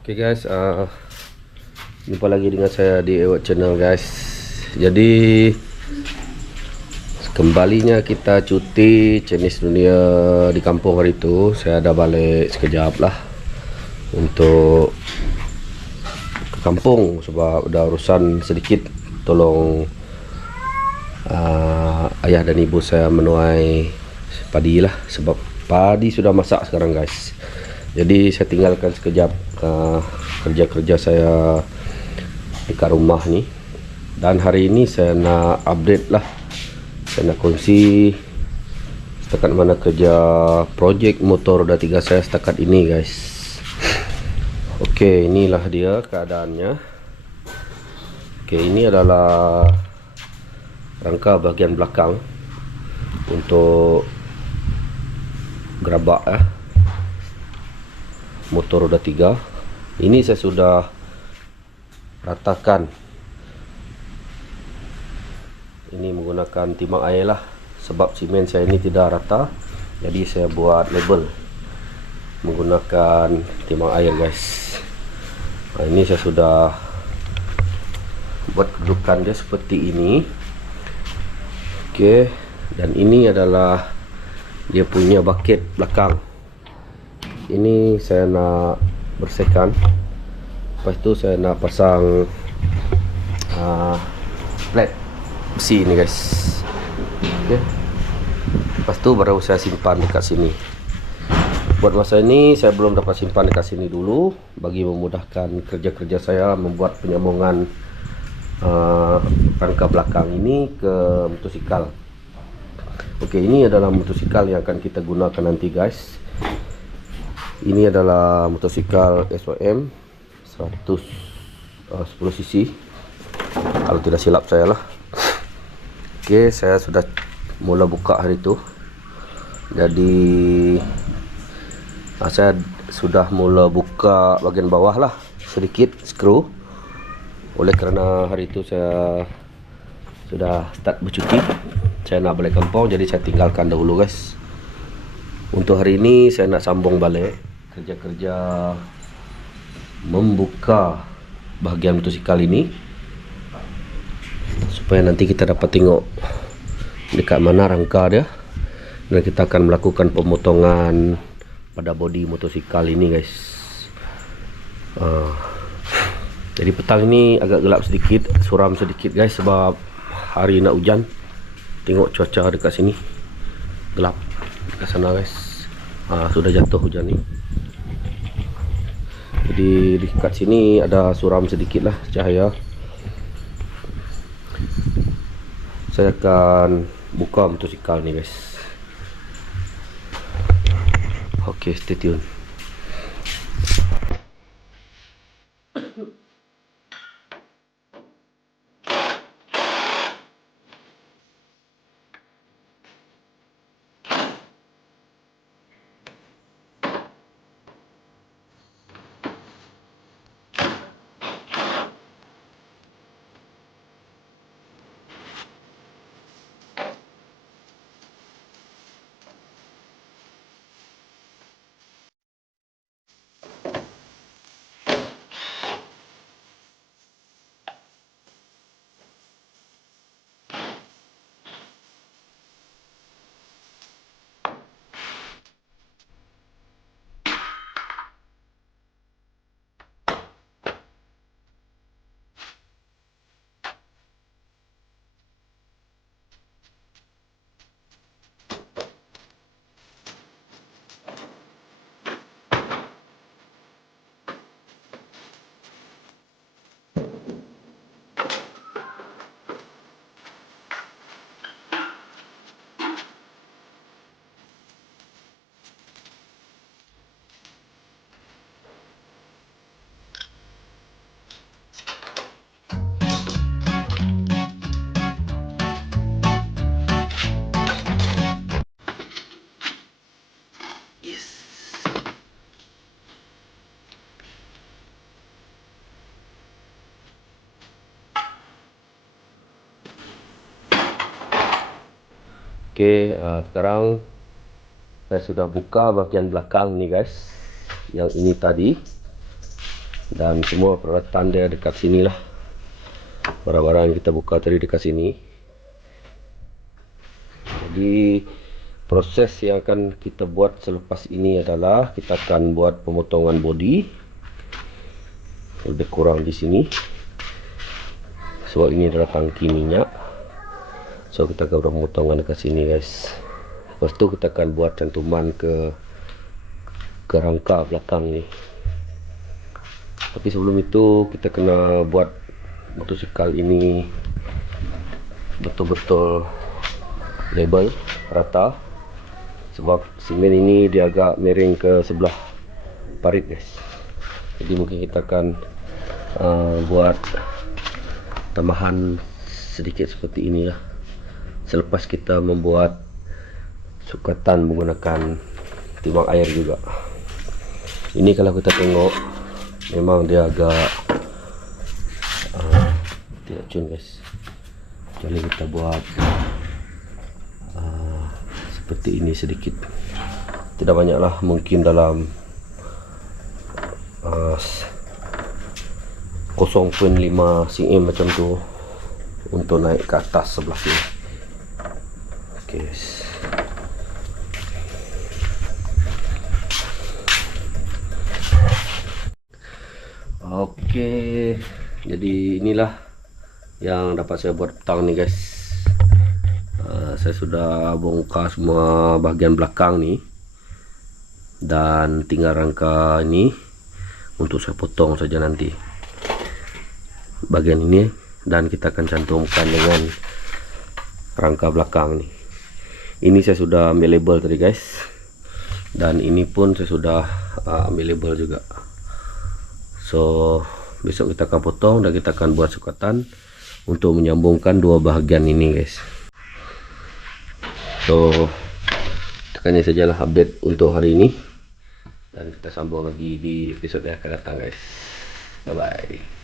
Oke guys, jumpa lagi dengan saya di Ewok Channel guys. Jadi kembalinya kita cuti Chinese New Year di kampung hari itu. Saya ada balik sekejap lah untuk ke kampung sebab ada urusan sedikit. Tolong ayah dan ibu saya menuai padi lah, sebab padi sudah masak sekarang guys. Jadi saya tinggalkan sekejap kerja-kerja saya dekat rumah ni, dan hari ini saya nak update lah, saya nak kongsi setakat mana kerja projek motor roda 3 saya setakat ini guys. Okey, inilah dia keadaannya. Okey, ini adalah rangka bahagian belakang untuk gerabak motor roda 3. Ini saya sudah ratakan. Ini menggunakan timang air lah, sebab simen saya ini tidak rata, jadi saya buat label menggunakan timang air guys. Ini saya sudah buat kedudukan dia seperti ini. Okey, dan ini adalah dia punya bucket belakang. Ini saya nak bersihkan. Lepas tu saya nak pasang plate besi ni guys. Okay. Lepas tu baru saya simpan dekat sini. Buat masa ini saya belum dapat simpan dekat sini dulu, bagi memudahkan kerja-kerja saya membuat penyambungan rangka belakang ini ke motosikal. Okey, ini adalah motosikal yang akan kita gunakan nanti guys. Ini adalah motosikal SOM 110cc kalau tidak silap saya lah. Okey, saya sudah mula buka hari itu. Jadi saya sudah mula buka bahagian bawah lah sedikit skru. Oleh kerana hari itu saya sudah start bercuti, saya nak balik kampung, jadi saya tinggalkan dahulu guys. Untuk hari ini saya nak sambung balik kerja-kerja membuka bahagian motosikal ini, supaya nanti kita dapat tengok dekat mana rangka dia, dan kita akan melakukan pemotongan pada bodi motosikal ini guys. Jadi petang ini agak gelap sedikit, suram sedikit guys, sebab hari nak hujan. Tengok cuaca dekat sini gelap, dekat sana guys. Sudah jatuh hujan ni. Jadi dekat sini ada suram sedikit lah cahaya. Saya akan buka motosikal ni guys. Okey, stay tune. Okey, sekarang saya sudah buka bahagian belakang ni guys. Yang ini tadi. Dan semua peralatan dia dekat sini lah. Barang-barang yang kita buka tadi dekat sini. Jadi proses yang akan kita buat selepas ini adalah kita akan buat pemotongan bodi. Lebih kurang di sini. Sebab ini adalah tangki minyak. So kita akan buat pemotongan dekat sini guys. Lepas tu kita akan buat cantuman ke rangka belakang ni. Tapi sebelum itu kita kena buat motosikal ini betul-betul label rata. Sebab semen ini dia agak miring ke sebelah parit guys. Jadi mungkin kita akan buat tambahan sedikit seperti inilah. Selepas kita membuat sukatan menggunakan timang air juga. Ini kalau kita tengok memang dia agak tidak cun guys. Kecuali kita buat seperti ini sedikit. Tidak banyak lah, mungkin dalam 0.5 cm macam tu untuk naik ke atas sebelah sini. Okay guys. Okey, jadi inilah yang dapat saya buat petang ni guys. Saya sudah bongkar semua bahagian belakang ni dan tinggal rangka ini untuk saya potong saja nanti bahagian ini, dan kita akan cantumkan dengan rangka belakang ni. Ini saya sudah ambil label tadi guys, dan ini pun saya sudah ambil label juga. So besok kita akan potong dan kita akan buat sukatan untuk menyambungkan dua bahagian ini guys. So tekannya sajalah update untuk hari ini, dan kita sambung lagi di episod yang akan datang guys. Bye bye.